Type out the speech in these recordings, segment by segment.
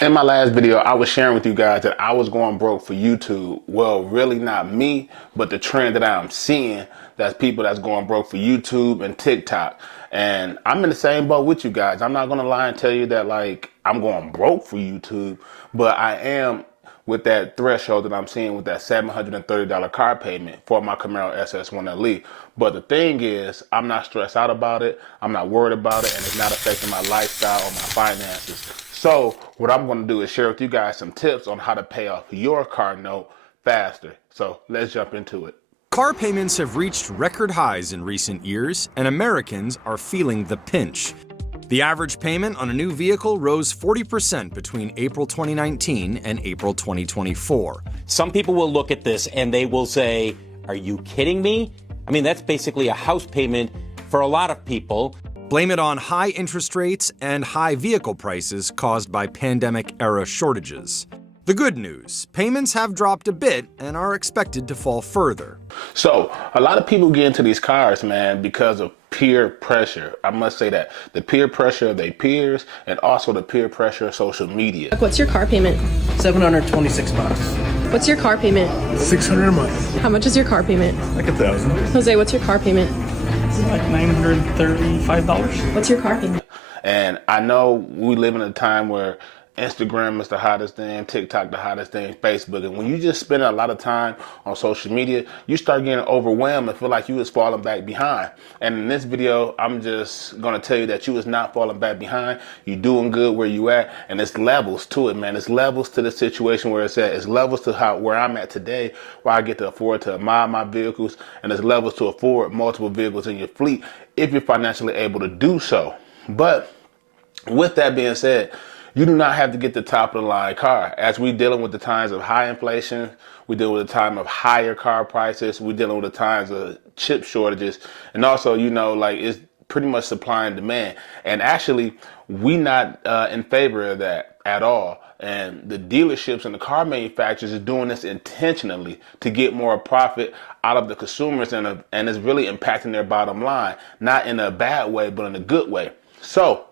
In my last video, I was sharing with you guys that I was going broke for YouTube. Well, really not me, but the trend that I'm seeing, that's people that's going broke for YouTube and TikTok. And I'm in the same boat with you guys. I'm not going to lie and tell you that like I'm going broke for YouTube, but I am with that threshold that I'm seeing with that $730 car payment for my Camaro SS 1LE. But the thing is, I'm not stressed out about it. I'm not worried about it, and it's not affecting my lifestyle or my finances. So what I'm going to do is share with you guys some tips on how to pay off your car note faster. So let's jump into it. Car payments have reached record highs in recent years, and Americans are feeling the pinch. The average payment on a new vehicle rose 40% between April 2019 and April 2024. Some people will look at this and they will say, are you kidding me? I mean, that's basically a house payment for a lot of people. Blame it on high interest rates and high vehicle prices caused by pandemic-era shortages. The good news, payments have dropped a bit and are expected to fall further. So a lot of people get into these cars, man, because of peer pressure. I must say that. The peer pressure of their peers and also the peer pressure of social media. What's your car payment? $726. What's your car payment? $600 a month. How much is your car payment? Like $1,000. Jose, what's your car payment? Like $935. What's your car payment? And I know we live in a time where Instagram is the hottest thing, TikTok the hottest thing, Facebook. And when you just spend a lot of time on social media, you start getting overwhelmed and feel like you was falling back behind. And in this video, I'm just going to tell you that you was not falling back behind. You're doing good where you at. And it's levels to it, man. It's levels to the situation where it's at. It's levels to where I'm at today, where I get to afford to admire my vehicles. And there's levels to afford multiple vehicles in your fleet if you're financially able to do so. But with that being said, you do not have to get the top of the line car. As we're dealing with the times of high inflation, we're dealing with the time of higher car prices, we're dealing with the times of chip shortages, and also, you know, like it's pretty much supply and demand. And actually, we're not in favor of that at all. And the dealerships and the car manufacturers are doing this intentionally to get more profit out of the consumers, and it's really impacting their bottom line, not in a bad way, but in a good way. So,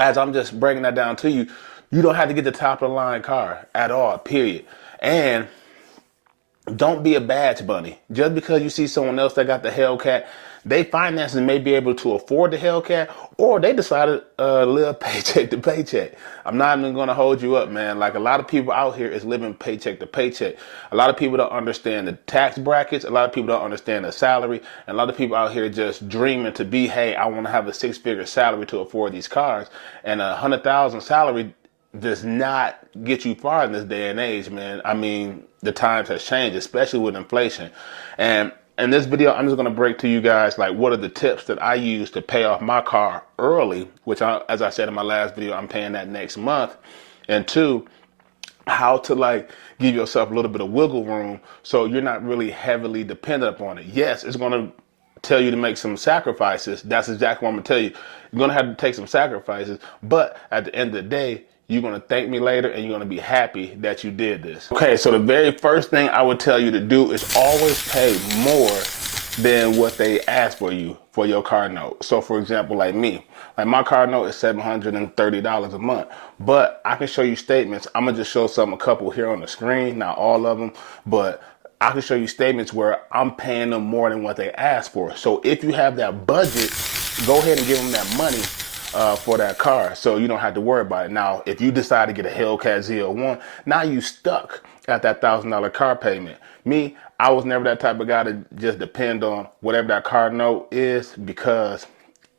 as I'm just breaking that down to you, you don't have to get the top of the line car at all, period. And don't be a badge bunny. Just because you see someone else that got the Hellcat, they finances may be able to afford the Hellcat, or they decided to live paycheck to paycheck. I'm not even going to hold you up, man. Like, a lot of people out here is living paycheck to paycheck. A lot of people don't understand the tax brackets. A lot of people don't understand the salary. And a lot of people out here just dreaming to be, hey, I want to have a six-figure salary to afford these cars. And a $100,000 salary does not get you far in this day and age, man. I mean, the times has changed, especially with inflation. And in this video, I'm just going to break to you guys, like, what are the tips that I use to pay off my car early, which, as I said in my last video, I'm paying that next month. And two, how to, like, give yourself a little bit of wiggle room so you're not really heavily dependent upon it. Yes, it's going to tell you to make some sacrifices. That's exactly what I'm going to tell you. You're going to have to take some sacrifices, but at the end of the day, you're going to thank me later and you're going to be happy that you did this. Okay, so the very first thing I would tell you to do is always pay more than what they ask for you for your car note. So for example, like me, like my car note is $730 a month, but I can show you statements. I'm going to just show a couple here on the screen, not all of them, but I can show you statements where I'm paying them more than what they ask for. So if you have that budget, go ahead and give them that money for that car, so you don't have to worry about it. Now, if you decide to get a Hellcat Z01, now you stuck at that $1,000 car payment. Me, I was never that type of guy to just depend on whatever that car note is, because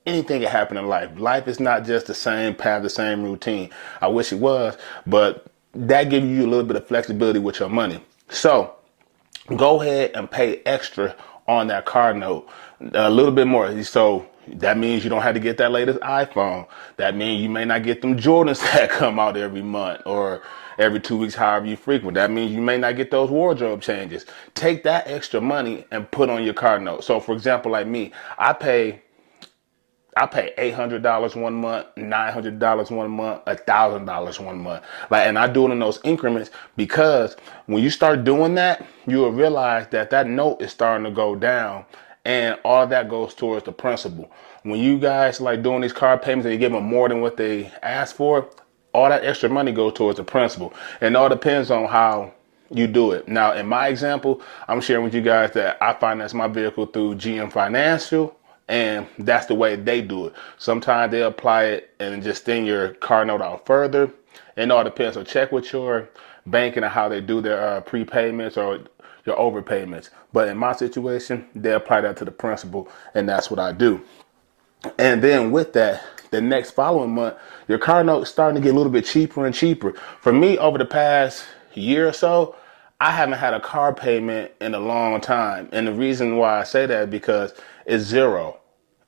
anything can happen in life. Life is not just the same path, the same routine. I wish it was, but that gives you a little bit of flexibility with your money. So go ahead and pay extra on that car note, a little bit more. So that means you don't have to get that latest iPhone. That means you may not get them Jordans that come out every month or every 2 weeks, however you frequent. That means you may not get those wardrobe changes. Take that extra money and put on your car note. So for example, like me, I pay $800 one month, $900 one month, $1,000 one month. Like, and I do it in those increments, because when you start doing that, you will realize that that note is starting to go down, and all of that goes towards the principal. When you guys like doing these car payments and you give them more than what they ask for, all that extra money goes towards the principal. And it all depends on how you do it. Now, in my example, I'm sharing with you guys that I finance my vehicle through GM Financial, and that's the way they do it. Sometimes they apply it and just thin your car note out further. It all depends. So check with your bank and how they do their prepayments or your overpayments. But in my situation, they apply that to the principal, and that's what I do. And then with that, the next following month, your car note is starting to get a little bit cheaper and cheaper. For me, over the past year or so, I haven't had a car payment in a long time. And the reason why I say that is because it's zero.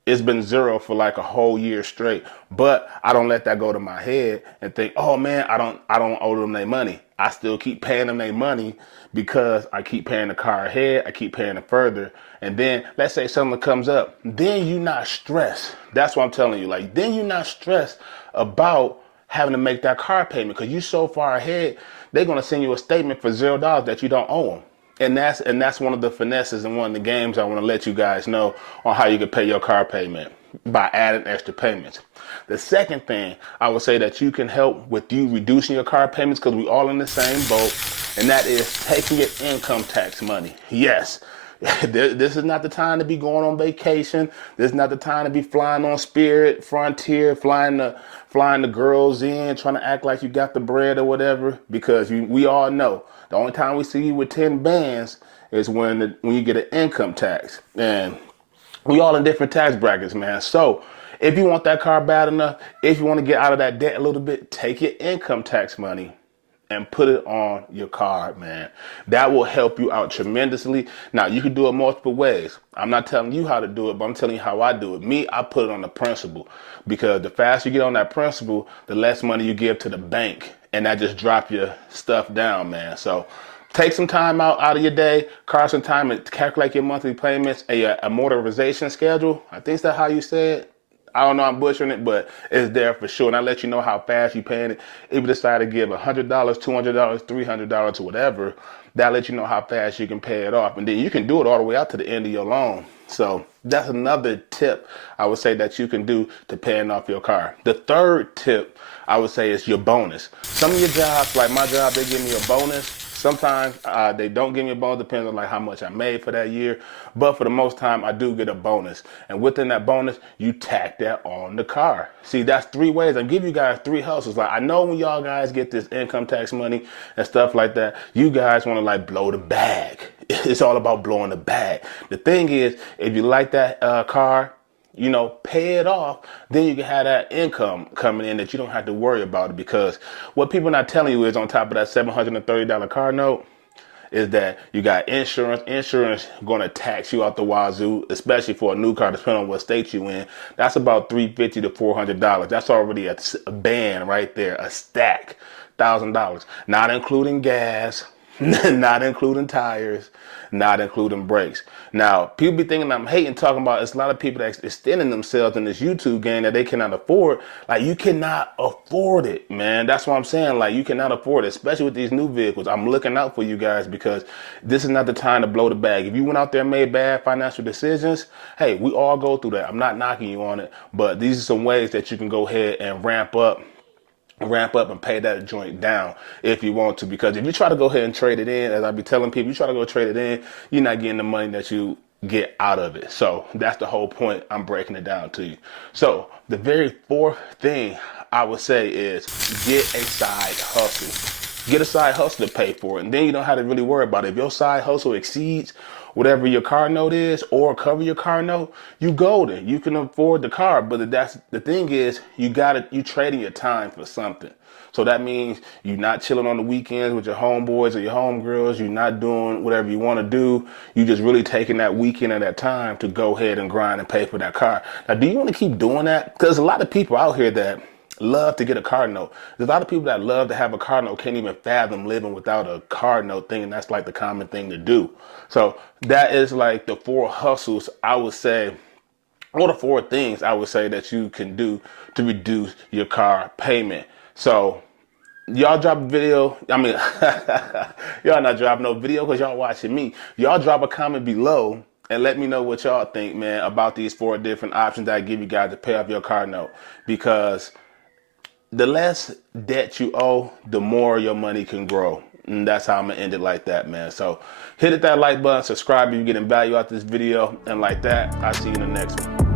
It's been zero for like a whole year straight. But I don't let that go to my head and think, oh man, I don't owe them their money. I still keep paying them their money because I keep paying the car ahead. I keep paying it further. And then let's say something comes up. Then you're not stressed. That's what I'm telling you. Like, then you're not stressed about having to make that car payment because you're so far ahead. They're going to send you a statement for $0 that you don't owe them. And that's one of the finesses and one of the games I want to let you guys know on how you can pay your car payment by adding extra payments. The second thing I would say that you can help with you reducing your car payments, because we all in the same boat, and that is taking your income tax money. Yes. This is not the time to be going on vacation. This is not the time to be flying on Spirit, Frontier, flying the girls in, trying to act like you got the bread or whatever, because we all know the only time we see you with 10 bands is when you get an income tax. And we all in different tax brackets, man. So if you want that car bad enough, if you want to get out of that debt a little bit, take your income tax money and put it on your card, man. That will help you out tremendously. Now, you can do it multiple ways. I'm not telling you how to do it, but I'm telling you how I do it. Me, I put it on the principal, because the faster you get on that principal, the less money you give to the bank, and that just drop your stuff down, man. So take some time out of your day, carve some time and calculate your monthly payments, a amortization schedule. I think that's how you say it. I don't know, I'm butchering it, but it's there for sure. And I let you know how fast you're paying it. If you decide to give $100, $200, $300, or whatever, that lets you know how fast you can pay it off. And then you can do it all the way out to the end of your loan. So that's another tip I would say that you can do to paying off your car. The third tip I would say is your bonus. Some of your jobs, like my job, they give me a bonus. Sometimes they don't give me a bonus, depends on like how much I made for that year. But for the most time, I do get a bonus. And within that bonus, you tack that on the car. See, that's 3 ways. I give you guys 3 hustles. Like, I know when y'all guys get this income tax money and stuff like that, you guys want to like blow the bag. It's all about blowing the bag. The thing is, if you like that car, you know, pay it off, then you can have that income coming in that you don't have to worry about it. Because what people are not telling you is on top of that $730 car note is that you got insurance. Insurance going to tax you out the wazoo, especially for a new car, depending on what state you in. That's about $350 to $400. That's already a band right there, a stack, $1,000, not including gas, not including tires, not including brakes. Now, people be thinking I'm hating, talking about it's a lot of people that's extending themselves in this YouTube game that they cannot afford. Like, you cannot afford it, man. That's what I'm saying. Like, you cannot afford it, especially with these new vehicles. I'm looking out for you guys because this is not the time to blow the bag. If you went out there and made bad financial decisions, hey, we all go through that. I'm not knocking you on it, but these are some ways that you can go ahead and ramp up and pay that joint down if you want to. Because if you try to go ahead and trade it in, as I be telling people, you try to go trade it in, you're not getting the money that you get out of it. So that's the whole point. I'm breaking it down to you. So the very fourth thing I would say is get a side hustle. Get a side hustle to pay for it, and then you don't have to really worry about it. If your side hustle exceeds whatever your car note is or cover your car note, you golden. You can afford the car. But that's the thing is, you trading your time for something. So that means you're not chilling on the weekends with your homeboys or your homegirls. You're not doing whatever you want to do. You just really taking that weekend and that time to go ahead and grind and pay for that car. Now, do you want to keep doing that? Because a lot of people out here that love to get a car note. There's a lot of people that love to have a car note, can't even fathom living without a car note thing, and that's like the common thing to do. So that is like the 4 hustles I would say, or the 4 things I would say that you can do to reduce your car payment. So y'all drop a video. I mean, y'all not dropping no video because y'all watching me. Y'all drop a comment below and let me know what y'all think, man, about these 4 different options that I give you guys to pay off your car note. Because the less debt you owe, the more your money can grow. And that's how I'm gonna end it like that, man. So hit that like button, subscribe if you're getting value out this video, and like that, I'll see you in the next one.